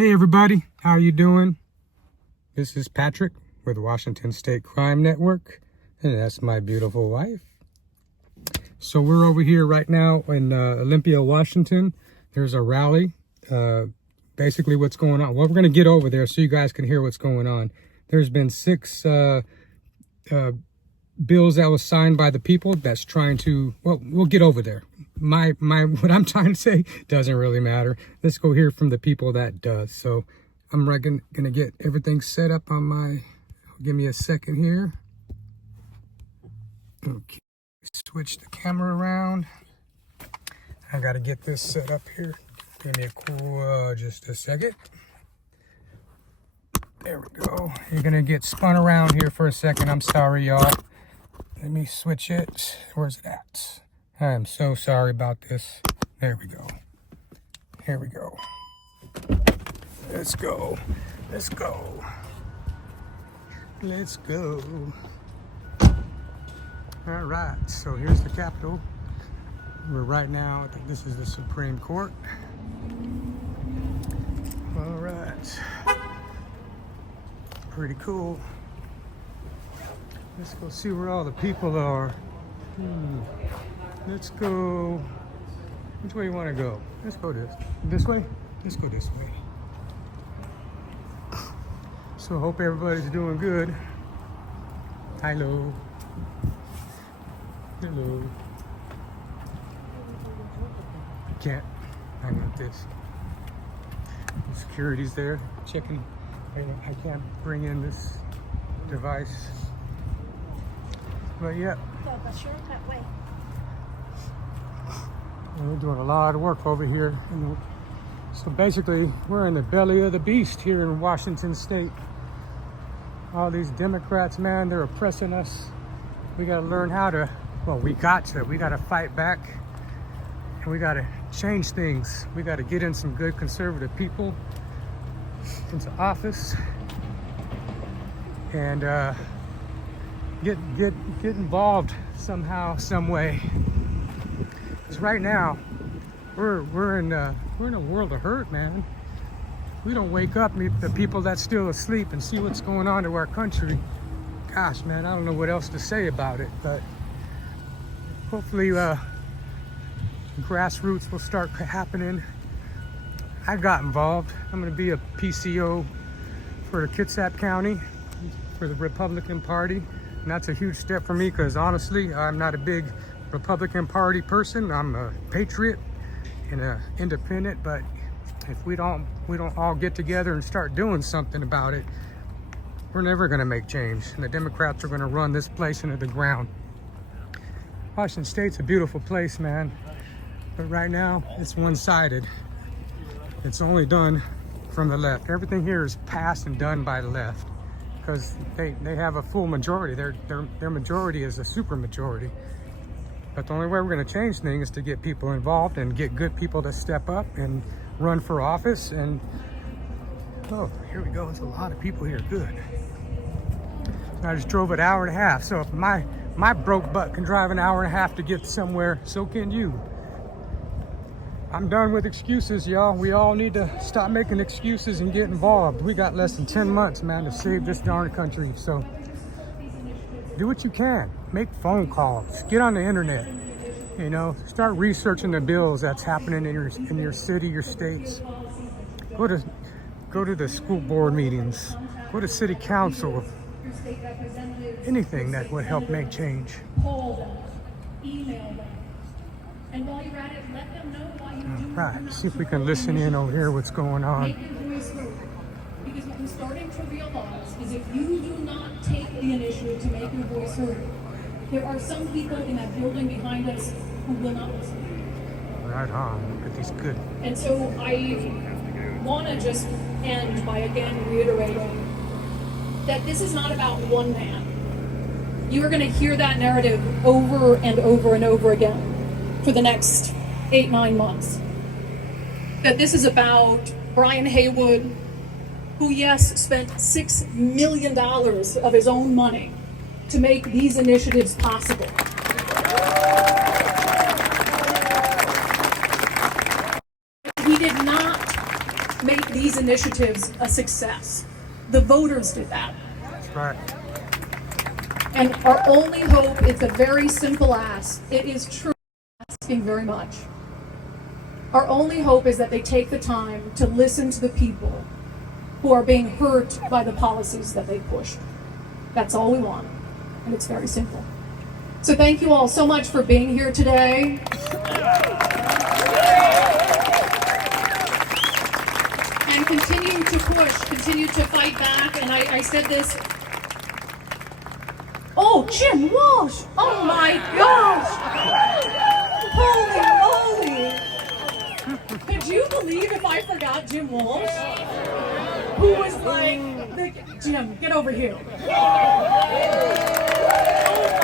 Hey everybody, how you doing? This is Patrick with the Washington State Crime Network, and that's my beautiful wife. So we're over here right now in Olympia, Washington. There's a rally. Basically what's going on. Well, we're going to get over there so you guys can hear what's going on. There's been 6 bills that was signed by the people that's trying to, well, we'll get over there. What I'm trying to say doesn't really matter. Let's go hear from the people that does. So I'm gonna get everything set up on my, give me a second here. Okay, switch the camera around. I gotta get this set up here. Give me a cool, just a second. There we go. You're gonna get spun around here for a second. I'm sorry, y'all. Let me switch it. Where's it at? I am so sorry about this. There we go. Here we go. Let's go. Let's go. Let's go. All right, so here's the Capitol. We're right now, I think this is the Supreme Court. All right. Pretty cool. Let's go see where all the people are. Let's go. Which way you want to go? Let's go this way? Let's go this way. So hope everybody's doing good. Hello. Hello. Can't. I got this. Security's there. Checking. I can't bring in this device. But yeah. We're doing a lot of work over here. So basically, we're in the belly of the beast here in Washington State. All these Democrats, man, they're oppressing us. We gotta learn how to, well, we gotta fight back. And we gotta change things. We gotta get in some good conservative people into office. And get involved somehow, some way. Because right now, we're in a world of hurt, man. We don't wake up, meet the people that's still asleep, and see what's going on to our country. Gosh, man, I don't know what else to say about it, but hopefully grassroots will start happening. I got involved. I'm going to be a PCO for Kitsap County for the Republican Party. And that's a huge step for me because honestly, I'm not a big Republican Party person. I'm a patriot and an independent, but if we don't all get together and start doing something about it, we're never going to make change. And the Democrats are going to run this place into the ground. Washington State's a beautiful place, man. But right now, it's one-sided. It's only done from the left. Everything here is passed and done by the left because they have a full majority. Their majority is a super majority. But the only way we're going to change things is to get people involved and get good people to step up and run for office. And oh, here we go. There's a lot of people here. Good. I just drove an hour and a half. So if my broke butt can drive an hour and a half to get somewhere, so can you. I'm done with excuses, y'all. We all need to stop making excuses and get involved. We got less than 10 months, man, to save this darn country. So do what you can. Make phone calls. Get on the internet. You know, start researching the bills that's happening in your city, your states. Go to the school board meetings. Go to city council. Anything that would help make change. Call them, email them. And while you're at it, let them know why you do. Right. See if we can listen in over here what's going on. Make your voice heard. Because what we're starting to realize is if you do not take the initiative to make your voice heard, there are some people in that building behind us who will not listen. Right on. Look at these good. And so I want to just end by again reiterating that this is not about one man. You are going to hear that narrative over and over and over again for the next 8-9 months. That this is about Brian Haywood, who, yes, spent $6 million of his own money to make these initiatives possible. He did not make these initiatives a success. The voters did that. That's right. And our only hope is a very simple ask. It is true asking very much. Our only hope is that they take the time to listen to the people who are being hurt by the policies that they push. That's all we want, and it's very simple. So thank you all so much for being here today. And continue to push, continue to fight back, and I said this. Oh, Jim Walsh! Oh my gosh! Holy moly! Could you believe if I forgot Jim Walsh? Who was like, Jim, get over here. Oh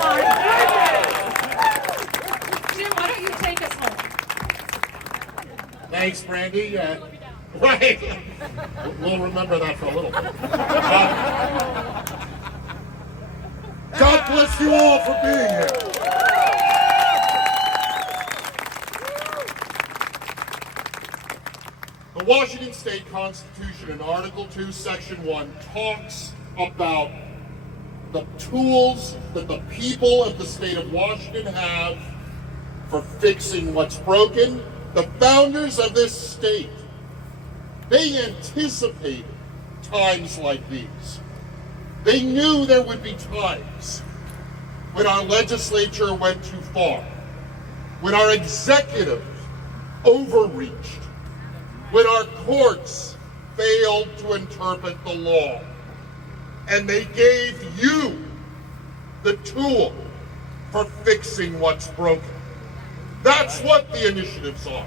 my goodness! Jim, why don't you take us home? Thanks, Brandy. Right. We'll remember that for a little bit. God bless you all for being here. The Washington State Constitution in Article 2, Section 1 talks about the tools that the people of the state of Washington have for fixing what's broken. The founders of this state, they anticipated times like these. They knew there would be times when our legislature went too far, when our executive overreached, when our courts failed to interpret the law. And they gave you the tool for fixing what's broken. That's what the initiatives are.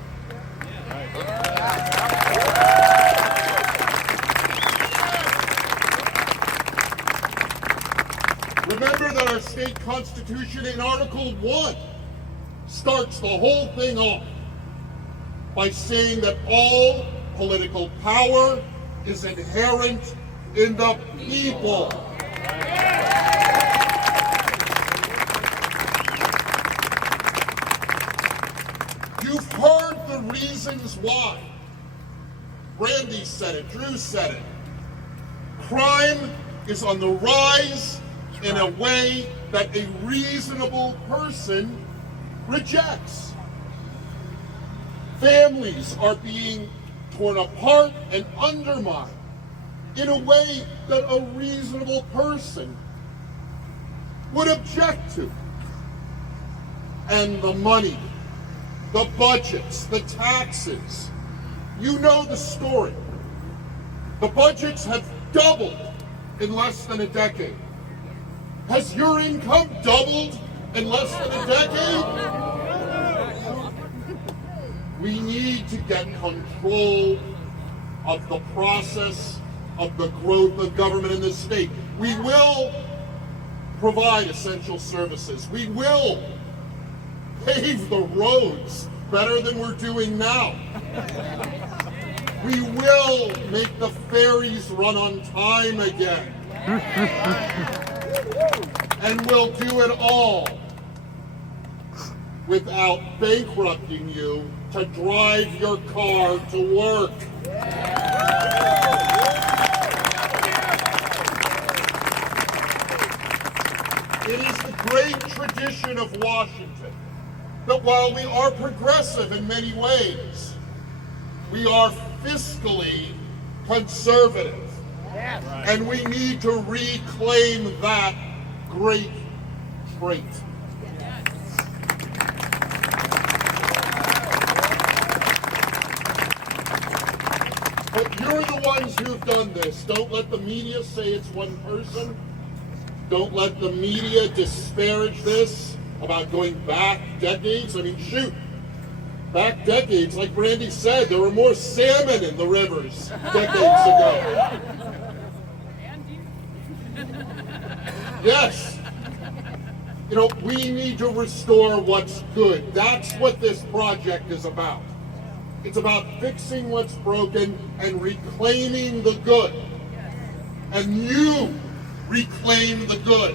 Remember that our state constitution in Article 1 starts the whole thing off by saying that all political power is inherent in the people. You've heard the reasons why. Brandy said it, Drew said it. Crime is on the rise in a way that a reasonable person rejects. Families are being torn apart and undermined in a way that a reasonable person would object to. And the money, the budgets, the taxes, you know the story. The budgets have doubled in less than a decade. Has your income doubled in less than a decade? We need to get control of the process of the growth of government in this state. We will provide essential services. We will pave the roads better than we're doing now. We will make the ferries run on time again. And we'll do it all without bankrupting you to drive your car to work. It is the great tradition of Washington that while we are progressive in many ways, we are fiscally conservative. And we need to reclaim that great trait. But you're the ones who've done this. Don't let the media say it's one person. Don't let the media disparage this about going back decades. I mean, shoot, back decades, like Brandy said, there were more salmon in the rivers decades ago. Yes. You know, we need to restore what's good. That's what this project is about. It's about fixing what's broken and reclaiming the good. And you reclaim the good.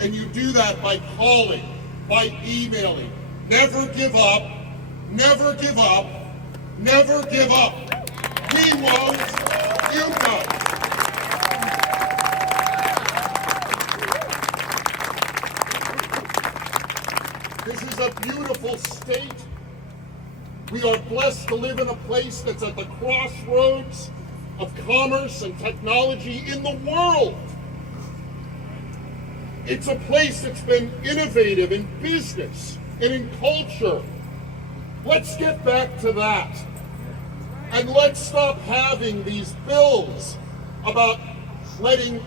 And you do that by calling, by emailing. Never give up, never give up, never give up. He won't, you don't. This is a beautiful state. We are blessed to live in a place that's at the crossroads of commerce and technology in the world. It's a place that's been innovative in business and in culture. Let's get back to that. And let's stop having these bills about letting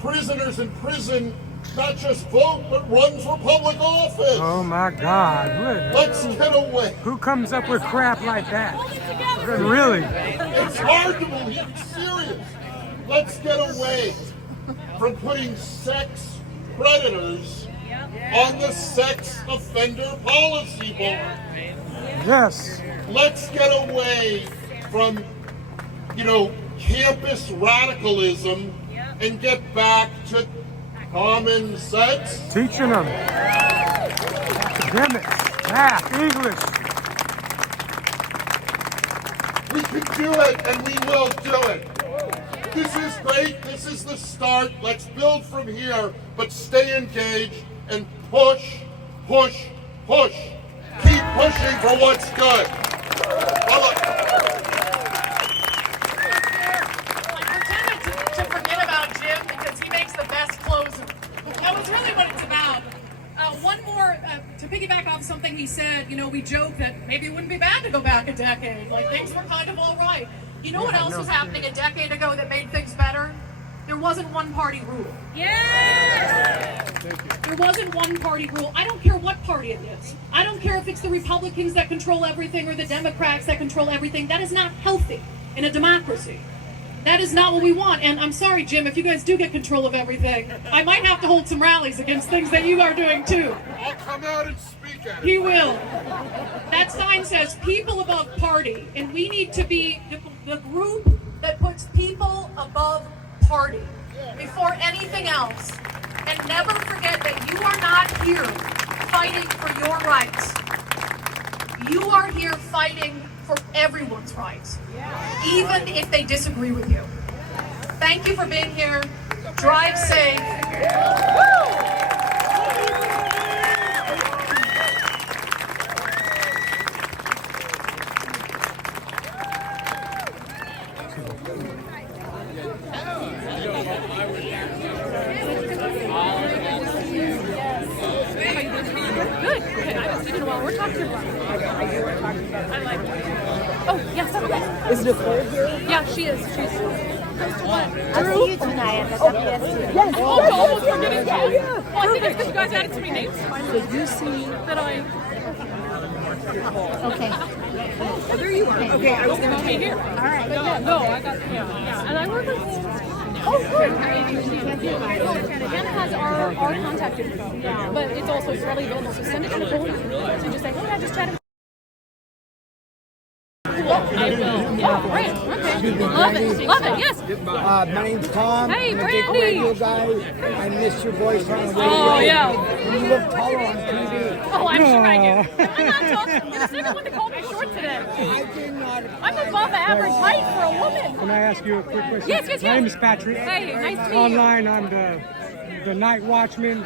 prisoners in prison not just vote, but run for public office. Oh my God. Let's get away. Who comes up with crap like that? Really? It's hard to believe. It's serious. Let's get away from putting sex predators on the sex offender policy board. Yes. Let's get away from, campus radicalism and get back to common sense. Teaching them. Academics, math, English. We can do it, and we will do it. This is great. This is the start. Let's build from here, but stay engaged and push, push, push. Keep pushing for what's good. To forget about Jim because he makes the best closer. That was really what it's about. One more, to piggyback off something he said, we joke that maybe it wouldn't be bad to go back a decade. Like, things were kind of all right. You know what else was happening a decade ago that made things better? There wasn't one party rule. Yeah! There wasn't one party rule. I don't care what party it is. I don't care if it's the Republicans that control everything or the Democrats that control everything. That is not healthy in a democracy. That is not what we want. And I'm sorry, Jim, if you guys do get control of everything, I might have to hold some rallies against things that you are doing too. I'll come out and speak at it. He will. That sign says people above party, and we need to be the group that puts people above party before anything else. And never forget that you are not here fighting for your rights. You are here fighting for everyone's rights, even if they disagree with you. Thank you for being here. Drive safe. Good. Okay, I haven't seen it in a while. We're talking about. I like it. Oh, yes. Is Nicole here? Yeah, she is. She's. I'll see you tonight at the WSU. Yes. Oh, almost forgetting that. Well, I think it's because you guys added so many names to my list. Did you see? That I. Okay. Oh, there you are. Okay, I was going to Be here. All right. No, I got. Yeah. And I work with. Oh, good. Hannah has our contact info, but it's also readily available. So send it to Nicole. So just say, hey, I just chatted. I will. Oh, great. Okay. Love it. Love it. Yes. my name's Tom. Hey, I'm a Brandy. big radio guy. I miss your voice on the radio. Oh, yeah. You look taller on TV. Oh, I'm sure I do. I'm not talking. You're the second one to call me short today. I did not. I'm above average height for a woman. Can I ask you a quick question? Yes, yes, My yes. name is Patrick. Hey, nice to meet you. Online, I'm the night watchman.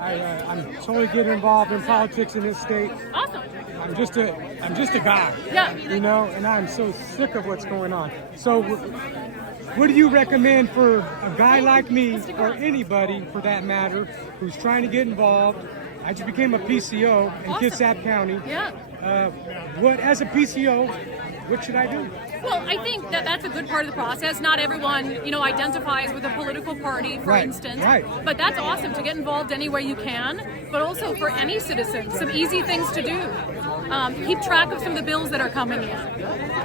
I'm totally getting involved in politics in this state. Awesome. I'm just a guy. Yeah. And I'm so sick of what's going on. So, what do you recommend for a guy like me, or anybody for that matter, who's trying to get involved? I just became a PCO in Awesome. Kitsap County. Yeah. As a PCO, what should I do? Well, I think that's a good part of the process. Not everyone, identifies with a political party, for Right, instance. right. But that's awesome to get involved any way you can. But also for any citizen, some easy things to do. Keep track of some of the bills that are coming in.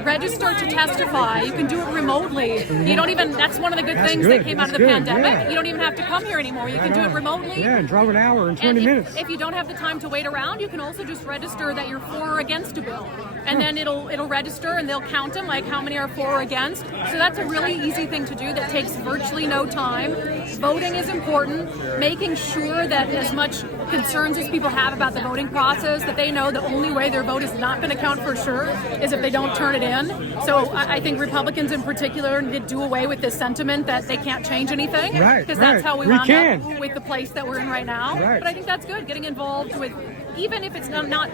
Register to testify. You can do it remotely. You don't even. That's one of the good That's things good, that came out of that's the good, pandemic. yeah. You don't even have to come here anymore. You can do it remotely. Yeah, and drive an hour and 20 And minutes. if you don't have the time to wait around, you can also just register that you're for or against a bill, and then it'll register and they'll count them, like how many are for or against. So that's a really easy thing to do that takes virtually no time. Voting is important. Making sure that as much concerns as people have about the voting process, that they know the only way way their vote is not going to count for sure is if they don't turn it in. So I think Republicans in particular need to do away with this sentiment that they can't change anything. Right, Because that's how we wound can. up with the place that we're in right now. Right. But I think that's good, getting involved with, even if it's not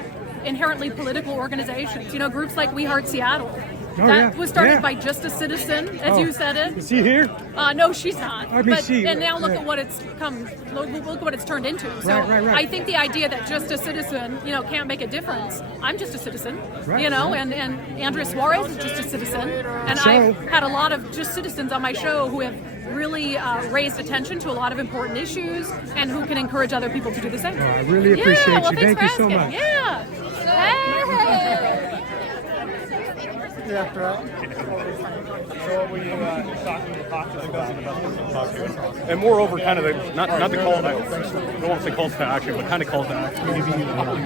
inherently political organizations. You know, groups like We Heart Seattle. That was started by just a citizen, as you said it. Is he here? No, she's not. I mean, and now look at what it's come. Look at what it's turned into. So Right. I think the idea that just a citizen, can't make a difference. I'm just a citizen, Right. and Andrea Suarez is just a citizen, and So- I've had a lot of just citizens on my show who have really raised attention to a lot of important issues and who can encourage other people to do the same. I really appreciate well, you. thanks Thank for you so asking. much. Yeah. Hey. So were you talking to caucus about? And moreover, kind of the, not the call to, I don't want to say calls to action, but kind of calls to action. Maybe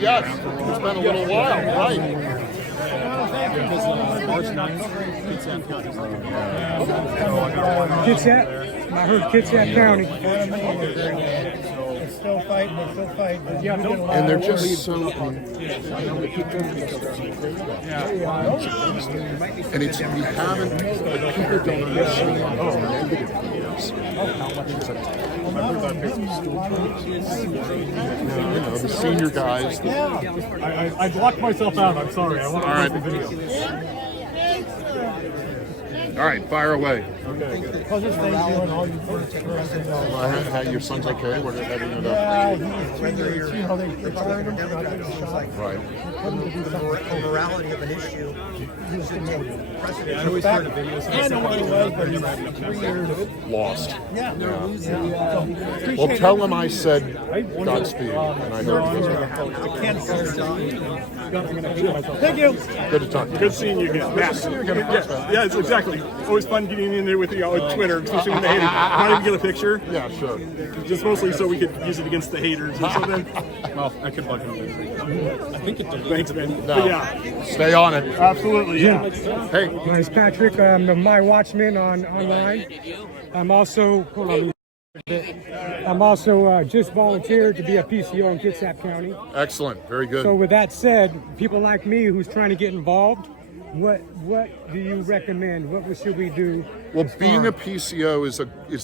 Yes, it's been a little while, right? March 9th. Kitsap. I heard Kitsap County. They're still fighting. They're still fighting. And they're just so. And it's, we haven't, but people don't understand how negative it is. The senior guys. I blocked myself out. I'm sorry. I want to All post the video. All right, fire away. How's this thing doing? All you Your son's okay? We're having it up. see how they retired him? Right. The morality of an issue should take precedence. I always heard a video. I know what it was, but he's 3 years. Lost. Yeah. Well, tell him I said Godspeed, and I hope he goes Thank you. Good to talk to you. Good seeing you again. Yeah, it's exactly. Always fun getting in there with with Twitter, especially when the haters. Not even get a picture. Yeah, sure. Just mostly so we could use it against the haters. And so then, well, I could bug him. I think it does. Thanks, man. No. But yeah, Stay on it. absolutely. Yeah. Hey, My name's Patrick. I'm the My Watchman online. I'm also, hold on. I'm also just volunteered to be a PCO in Kitsap County. excellent. Very good. So with that said, people like me who's trying to get involved, what do you recommend? What should we do? Well, being a PCO is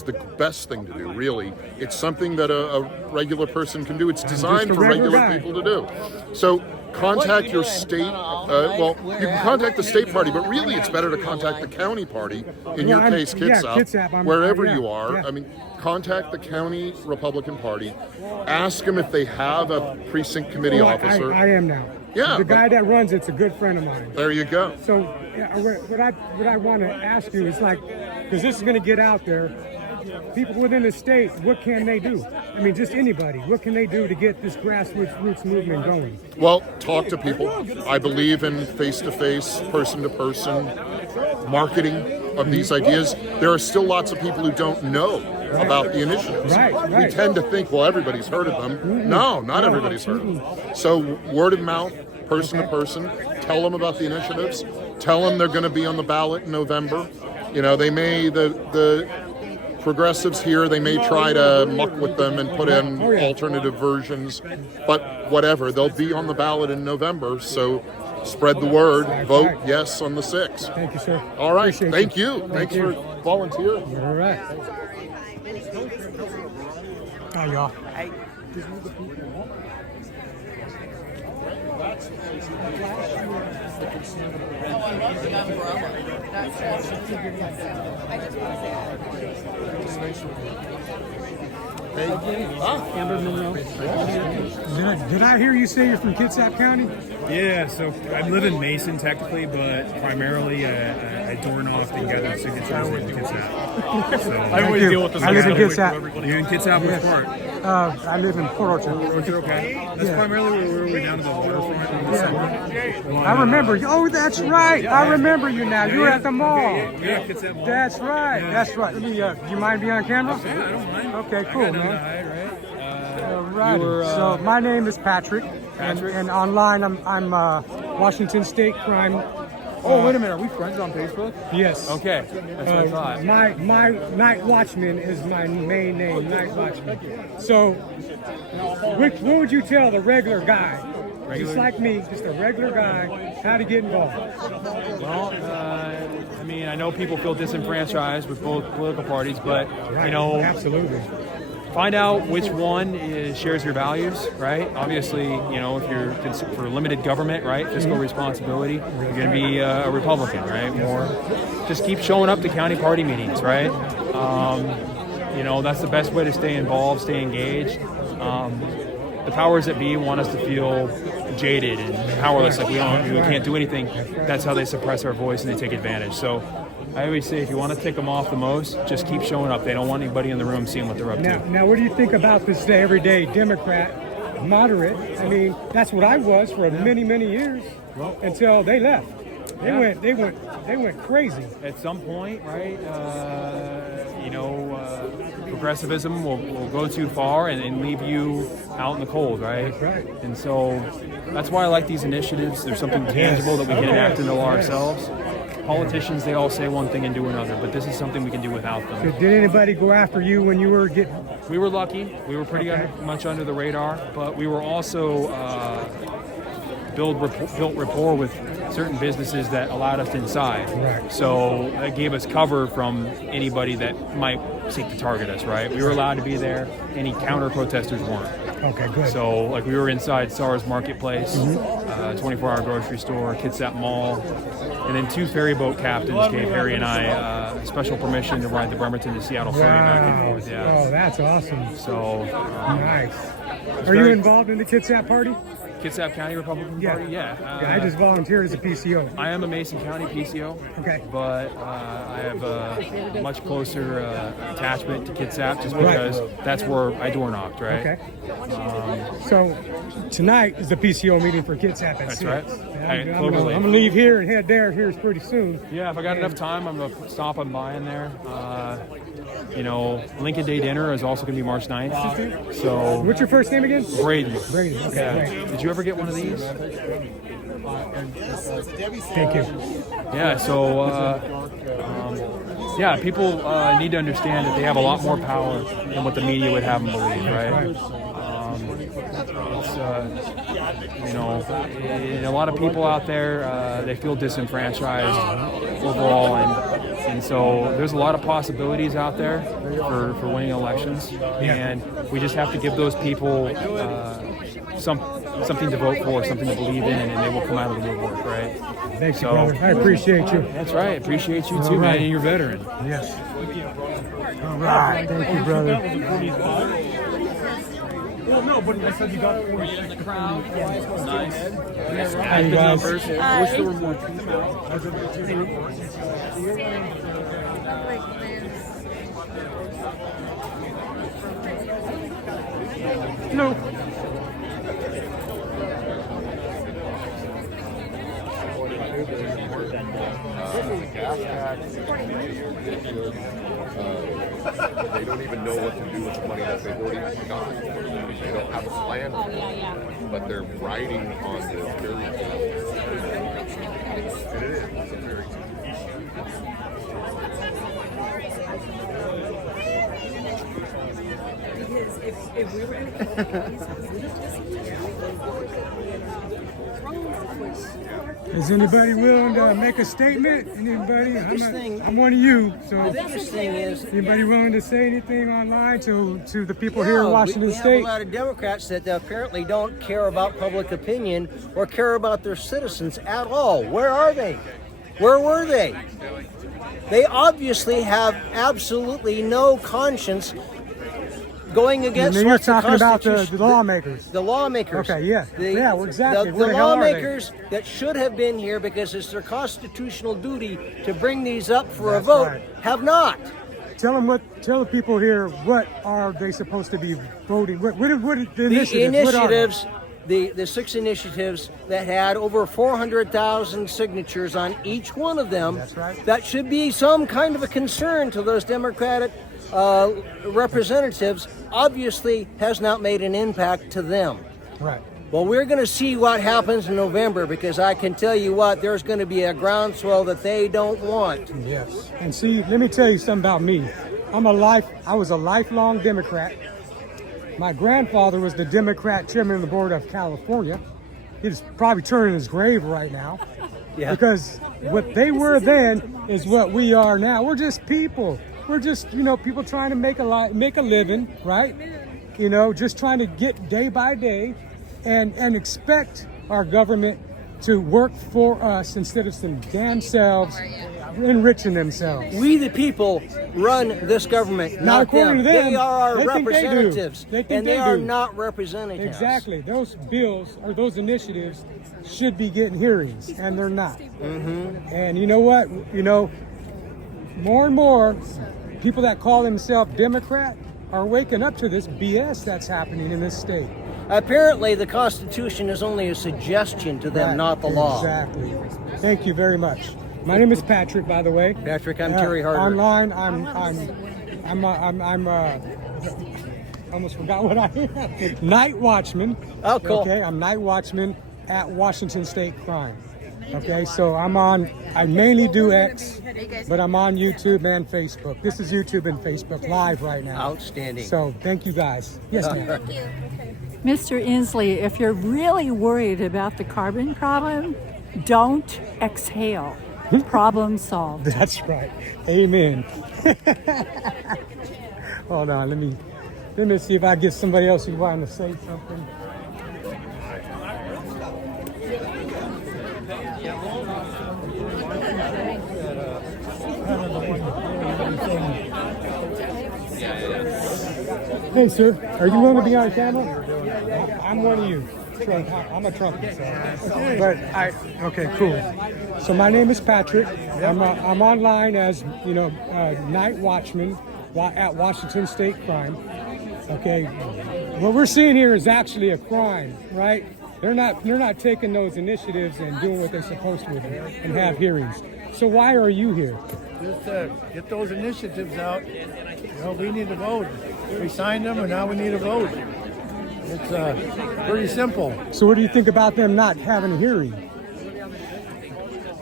the best thing to do, really. It's something that a regular person can do. It's designed a for regular regular guy. people to do. So contact your state, well, you can contact the state party, but really it's better to contact the county party, in your case, Kitsap, wherever you are. yeah. I mean, contact the county Republican Party, ask them if they have a precinct committee officer. I am now. Yeah, The guy but- that runs it's a good friend of mine. There you go. So what I want to ask you is because this is going to get out there, people within the state, what can they do? I mean, just anybody. What can they do to get this grassroots movement going? Well, talk to people. I believe in face-to-face, person-to-person marketing of these ideas. There are still lots of people who don't know about the initiatives. Right. We tend to think, well, everybody's heard of them. No, not everybody's heard of them. So word of mouth, person to person, tell them about the initiatives. Tell them they're going to be on the ballot in November. They may, the progressives here, they may try to muck with them and put in alternative versions, but whatever, they'll be on the ballot in November, so spread the word, vote yes on the 6th. Thank you, sir. All right, Appreciate thank you. you. Thanks for volunteering. All right. Hi, y'all. Did I hear you say you're from Kitsap County? Yeah, so I live in Mason technically, but primarily I door knock and gather signatures in Kitsap. So I always deal with the I live in with Kitsap. everybody. you're in Kitsap, which part? I live in Port Orchard. Okay. That's primarily where we're down to the waterfront. I remember you. Oh, that's right. I remember you now. You were at the mall. Yeah, Kitsap Mall. That's right. That's right. Let me, do you mind being on camera? Yeah, I don't mind. Okay, cool, I got nothing to man. hide, right? All right. So my name is Patrick, and online I'm Washington State Crime. Oh, wait a minute. Are we friends on Facebook? Yes. Okay. That's what I thought. My Night Watchman is my main name, Night Watchman. So, what would you tell the regular guy just like me, just a regular guy, how to get involved? Well, I mean, I know people feel disenfranchised with both political parties, but Right. you know, Absolutely. find out which one shares your values, right? Obviously, you know, if you're for limited government, right, fiscal responsibility, you're going to be a Republican, right? More, just keep showing up to county party meetings, right? You know, that's the best way to stay involved, stay engaged. The powers that be want us to feel jaded and powerless, like we can't do anything. That's how they suppress our voice and they take advantage. So I always say, if you want to tick them off the most, just keep showing up. They don't want anybody in the room seeing what they're up to. Now, what do you think about this everyday Democrat, moderate? I mean, that's what I was for many, many years until they left. They went crazy. At some point, right? You know, progressivism will go too far and leave you out in the cold, right? That's right. And so that's why I like these initiatives. There's something tangible that we can enact into ourselves. Politicians, they all say one thing and do another, but this is something we can do without them. So did anybody go after you when you were getting? We were lucky. We were pretty much under the radar, but we were also built rapport with certain businesses that allowed us inside. Right. So that gave us cover from anybody that might seek to target us, right? We were allowed to be there. Any counter protesters weren't. Okay, good. So, like, we were inside SARS Marketplace, 24-hour grocery store, Kitsap Mall, and then 2 ferry boat captains gave Harry and I special permission to ride the Bremerton to Seattle ferry back and forth. Yeah. Oh, that's awesome. So, Nice. Are you involved in the Kitsap party? Kitsap County Republican Party? Yeah. I just volunteered as a PCO. I am a Mason County PCO. Okay. But I have a much closer attachment to Kitsap just because that's where I door knocked, right? Okay. So tonight is the PCO meeting for Kitsap at 6. That's right. I'm gonna leave here and head there here pretty soon. Yeah, if I got enough time, I'm gonna stop on by in there. You know, Lincoln Day dinner is also gonna be March 9th. So What's your first name again? Braden. Braden. Okay. Yeah. Great. Did you ever get one of these? Thank you. Yeah. So yeah, people need to understand that they have a lot more power than what the media would have them believe, right? You know, and a lot of people out there, they feel disenfranchised overall, and so there's a lot of possibilities out there for winning elections, and we just have to give those people something to vote for, something to believe in, and they will come out of the woodwork, right? Thanks, brother. I appreciate you. That's right. Appreciate you too, man. You're a veteran. Yes. All right. Thank you, brother. Well, no, but I said you got 40 in the crowd. Nice. Hi, you guys. Wish there were more. No. They don't even know what to do with the money that they've already got. They don't have a plan, but they're riding on this very. And it is. It's a very. If we were in Is anybody willing to make a statement? Anybody? I'm one of you. So, the biggest thing is, anybody willing to say anything online to the people here in Washington we State? have a lot of Democrats that apparently don't care about public opinion or care about their citizens at all. Where are they? Where were they? They obviously have absolutely no conscience going against You're what's talking about the Constitution- lawmakers. The lawmakers. Okay, yeah. Yeah, well, exactly. The Where the hell are they? lawmakers that should have been here because it's their constitutional duty to bring these up for That's a vote right. have not. Tell the people here, what are they supposed to be voting? What are the The initiatives? What are they? initiatives, the 6 initiatives that had over 400,000 signatures on each one of them, That's right. that should be some kind of a concern to those Democratic representatives, obviously has not made an impact to them. Right. Well, we're going to see what happens in November, because I can tell you what, there's going to be a groundswell that they don't want. Yes. And see, let me tell you something about me. I was a lifelong Democrat. My grandfather was the Democrat chairman of the board of California. he's probably turning his grave right now. Yeah. Because what they were then is what we are now. We're just people. We're just, people trying to make a living, right? Just trying to get day by day and expect our government to work for us instead of some damn selves enriching themselves. We the people run this government, not according them. to them. They are our They think they do. representatives, They think and they they are do. not representatives. Exactly. Those bills or those initiatives should be getting hearings, and they're not. And you know what? More and more people that call themselves Democrat are waking up to this BS that's happening in this state. Apparently, the Constitution is only a suggestion to them, not the law. Exactly. Thank you very much. My name is Patrick, by the way. Patrick, I'm Terry Harder. Online, I'm almost forgot what I am. Night Watchman. Oh, cool. Okay, I'm Night Watchman at Washington State Crime. Okay, so I mainly do X, but I'm on YouTube and Facebook. This is YouTube and Facebook live right now. Outstanding. So thank you guys. Yes, ma'am. Mr. Inslee, if you're really worried about the carbon problem, don't exhale. Problem solved. That's right. Amen. Hold on, let me see if I get somebody else who wants to say something. Hey, sir, are you willing to be on camera? I'm one of you. I'm a trumpet, okay, cool. So my name is Patrick. I'm online as night watchman at Washington State Crime. Okay, what we're seeing here is actually a crime, right? They're not taking those initiatives and doing what they're supposed to and have hearings. So why are you here? Just get those initiatives out. We need to vote. We signed them, and now we need a vote. It's pretty simple. So what do you think about them not having a hearing?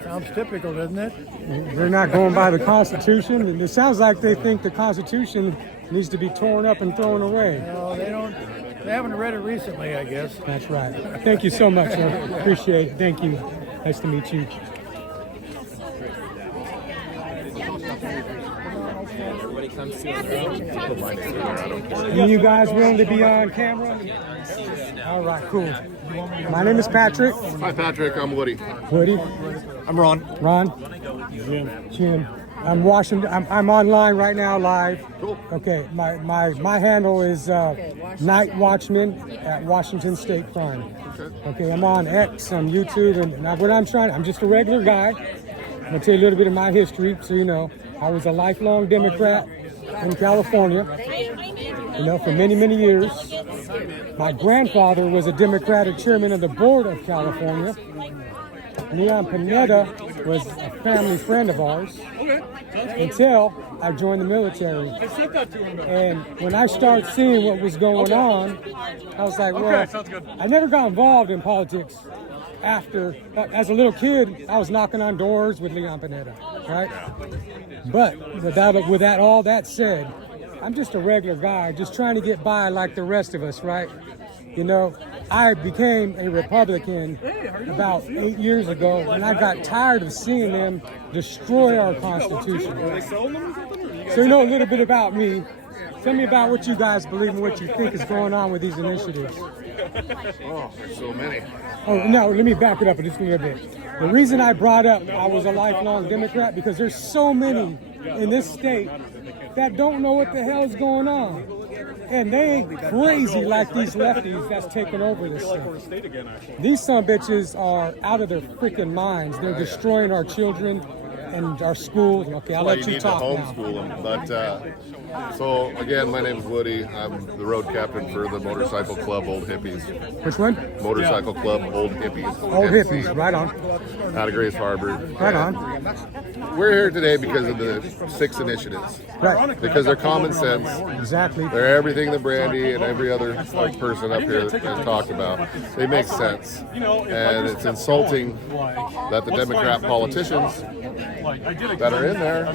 Sounds typical, doesn't it? They're not going by the Constitution, and it sounds like they think the Constitution needs to be torn up and thrown away. No, they don't. They haven't read it recently, I guess. That's right. Thank you so much, sir. Appreciate it. Thank you. Nice to meet you. You guys willing to be on camera? All right, cool. My name is Patrick. Hi, Patrick. I'm Woody. Woody. I'm Ron. Jim. I'm online right now, live. Cool. Okay, my handle is Night Watchman at Washington State Crime. Okay, I'm on X, on YouTube, and I'm just a regular guy. I'm gonna tell you a little bit of my history, so you know. I was a lifelong Democrat in California, for many, many years. My grandfather was a Democratic chairman of the board of California. Leon Panetta was a family friend of ours until I joined the military. And when I started seeing what was going on, I was like, well, I never got involved in politics after. As a little kid, I was knocking on doors with Leon Panetta, right? But with all that said, I'm just a regular guy, just trying to get by like the rest of us, right? I became a Republican about 8 years ago, and I got tired of seeing them destroy our Constitution. So you know a little bit about me. Tell me about what you guys believe and what you think is going on with these initiatives. Oh, there's so many. Oh, no, let me back it up just a little bit. The reason I brought up I was a lifelong Democrat because there's so many in this state that don't know what the hell is going on. And they ain't crazy like these lefties that's taking over this state. These son bitches are out of their freaking minds. They're destroying our children and our schools. Okay, I'll let you talk now. now. Homeschool them. But so again, my name is Woody. I'm the road captain for the Motorcycle Club Old Hippies. Which one? Motorcycle Club Old Hippies. Old Hippies, right on. Out of Grace Harbor. Right on. we're here today because of the 6 initiatives. Right. Because they're common sense. Exactly. They're everything that Brandy and every other person up here has talked about. They make sense. And it's insulting that the Democrat politicians that are in there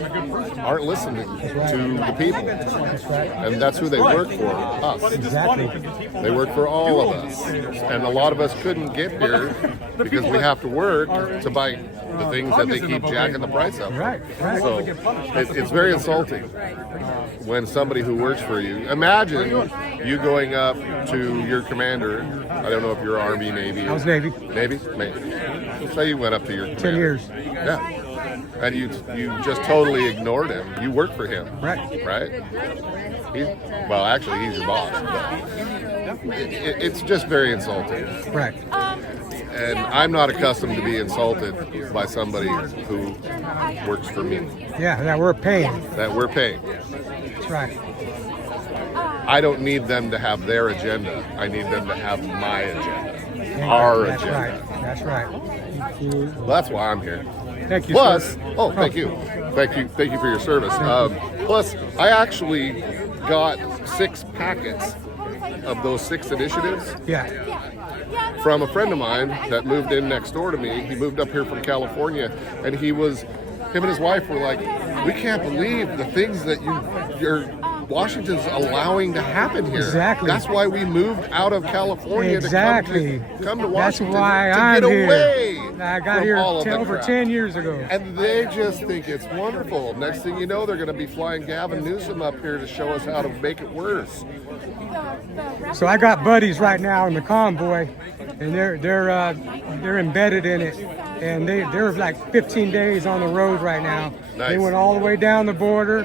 aren't listening to the people. And that's who they work for, us. Exactly. They work for all of us. And a lot of us couldn't get here because we have to work to buy the things that they keep jacking the price up. Right. So it's very insulting when somebody who works for you, imagine you going up to your commander, I don't know if you're Army, Navy. I was Navy. Navy? Say you went up to your commander. 10 years. Yeah. And you just totally ignored him. You work for him. Right. Right? Well, actually, he's your boss. But it's just very insulting. Right. And I'm not accustomed to be insulted by somebody who works for me. Yeah, that we're paying. That we're paying. That's right. I don't need them to have their agenda. I need them to have my agenda. Our That's agenda. right. That's right. Well, that's why I'm here. Thank you. Plus, sir. thank you. Thank you for your service. Plus, I actually got 6 packets of those 6 initiatives. Yeah. From a friend of mine that moved in next door to me. He moved up here from California, and him and his wife were like, we can't believe the things that your Washington's allowing to happen here. Exactly. That's why we moved out of California to come to Washington. That's why to I'm get here. away. I got from here all of the over crap. 10 years ago. And they just think it's wonderful. Next thing you know, they're going to be flying Gavin Newsom up here to show us how to make it worse. So I got buddies right now in the convoy, and they're embedded in it, and they're like 15 days on the road right now. Nice. They went all the way down the border,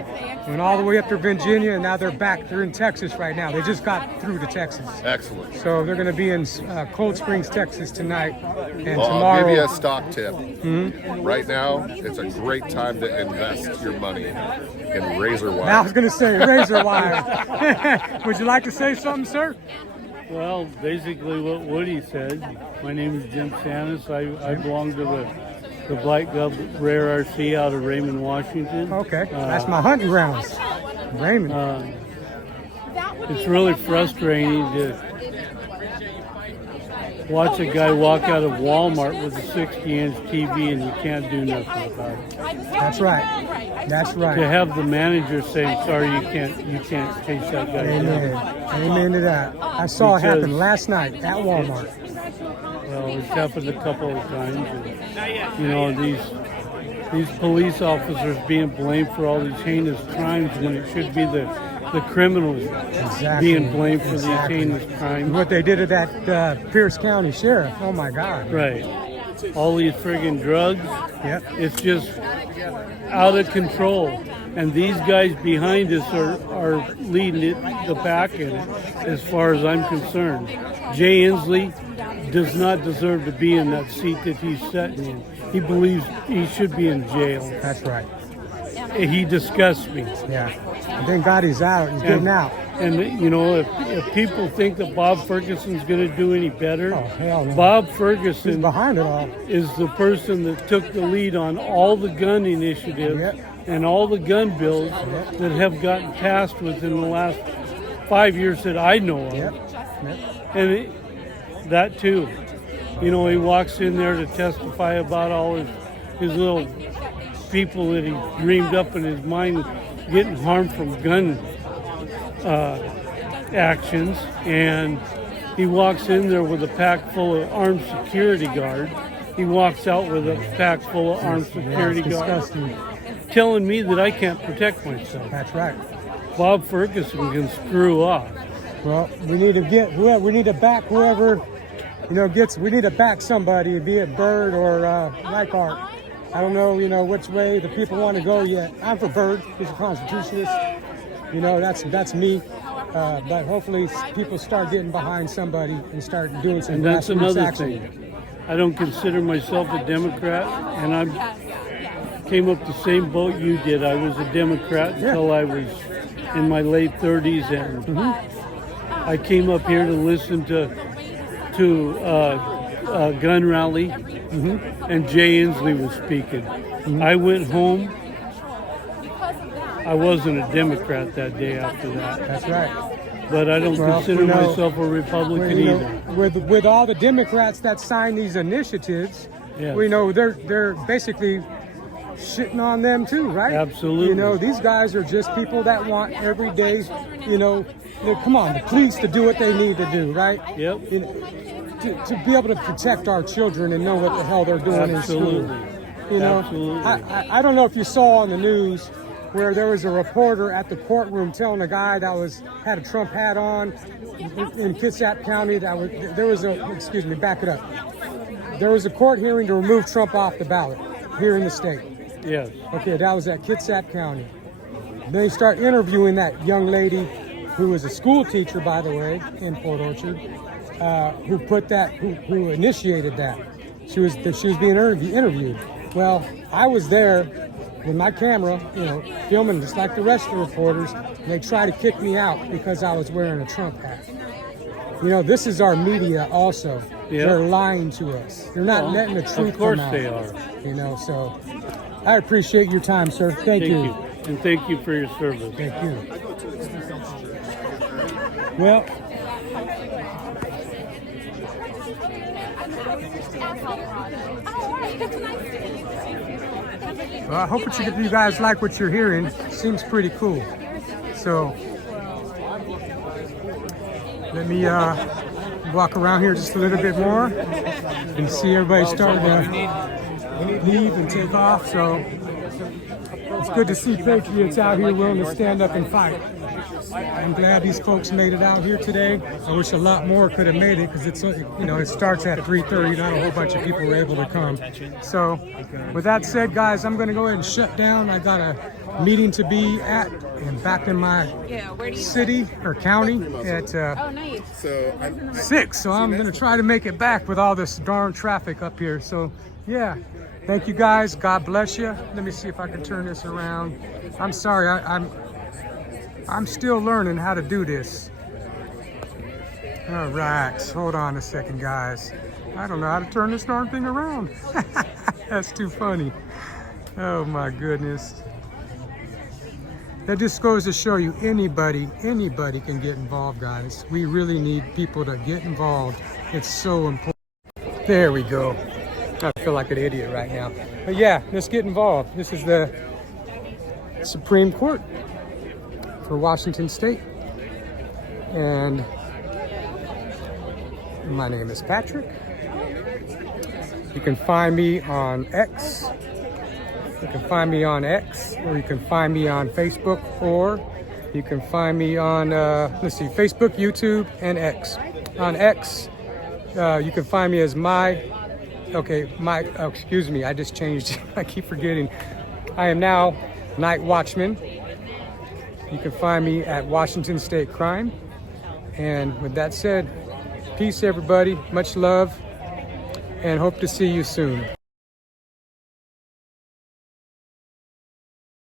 went all the way up to Virginia, and now they're back. They're in Texas right now. They just got through to Texas. Excellent. So they're going to be in Cold Springs, Texas tonight, and Well, tomorrow. I'll give you a stock tip. Right now, it's a great time to invest your money in razor wire. I was going to say razor wire. Would you like to say something, sir? Well, basically what Woody said. My name is Jim Sanis. I belong to the Black Gov Rare RC out of Raymond, Washington. Okay, that's my hunting grounds, Raymond. It's really frustrating to watch a guy walk out of Walmart with a 60-inch TV and you can't do nothing about it. That's right. That's right. To have the manager saying, "Sorry, you can't chase that guy Amen. down." Amen to that. I saw it happen last night at Walmart. Well, it's happened a couple of times. And, you know, these police officers being blamed for all these heinous crimes when it should be the criminals being blamed for these heinous crimes. What they did to that Pierce County sheriff. Oh my God. Right. All these friggin' drugs. Yep. It's just out of control. And these guys behind us are leading the pack in it, as far as I'm concerned. Jay Inslee does not deserve to be in that seat that he's sitting in. He believes he should be in jail. That's right. He disgusts me. Yeah. And thank God he's out. He's getting out. And, you know, if people think that Bob Ferguson's going to do any better, hell no. Bob Ferguson He's behind it all. is the person that took the lead on all the gun initiatives and all the gun bills that have gotten passed within the last 5 years that I know of. And that too. You know, he walks in there to testify about all his little people that he dreamed up in his mind getting harmed from gun actions, and he walks in there with a pack full of armed security guards. He walks out with a pack full of armed security guards, telling me that I can't protect myself. That's right. Bob Ferguson can screw off. Well, we need to get whoever. We need to back whoever, you know, gets. We need to back somebody, be it Byrd or Leichhardt. I don't know, you know, which way the people want to go yet. I'm for Byrd. He's a constitutionalist. You know, that's me. But hopefully people start getting behind somebody and start doing some And that's grassroots another action. thing. I don't consider myself a Democrat, and I came up the same boat you did. I was a Democrat until I was in my late 30s, and I came up here to listen to a gun rally, and Jay Inslee was speaking. I went home. I wasn't a Democrat that day after that. That's right. But I don't consider myself a Republican either. With all the Democrats that sign these initiatives, Yes. we know they're basically shitting on them too, right? Absolutely. You know, these guys are just people that want every day, you know, come on, the police to do what they need to do, right? Yep. You know, to be able to protect our children and know what the hell they're doing Absolutely. in school. You know, Absolutely. I don't know if you saw on the news where there was a reporter at the courtroom telling a guy that had a Trump hat on in Kitsap County there was a court hearing to remove Trump off the ballot here in the state. Yes. Okay, that was at Kitsap County. Then they start interviewing that young lady who was a school teacher, by the way, in Port Orchard, who initiated that. She was being interviewed. Well, I was there with my camera, you know, filming just like the rest of the reporters. And they tried to kick me out because I was wearing a Trump hat. You know, this is our media also. Yeah. They're lying to us. They're not letting the truth Of course come out. they are. You know, so I appreciate your time, sir. Thank you. And thank you for your service. Thank you. Well, I hope that you guys like what you're hearing. Seems pretty cool. So let me walk around here just a little bit more and see everybody starting to leave and take off. So it's good to see patriots out here willing to stand up and fight. I'm glad these folks made it out here today. I wish a lot more could have made it because it's, you know, it starts at 3:30. Not a whole bunch of people were able to come. So with that said, guys, I'm going to go ahead and shut down. I got a meeting to be at and back in my city or county at 6. So I'm going to try to make it back with all this darn traffic up here. So yeah, thank you guys. God bless you. Let me see if I can turn this around. I'm sorry. I'm still learning how to do this. All right, hold on a second, guys. I don't know how to turn this darn thing around. That's too funny. Oh my goodness. That just goes to show you anybody can get involved, guys. We really need people to get involved. It's so important. There we go. I feel like an idiot right now. But yeah, let's get involved. This is the Supreme Court for Washington State. And my name is Patrick. You can find me on X. You can find me on X, or you can find me on Facebook, or you can find me on, Facebook, YouTube, and X. On X, you can find me as excuse me, I just changed. I keep forgetting. I am now Night Watchman. You can find me at Washington State Crime. And with that said, peace everybody, much love, and hope to see you soon.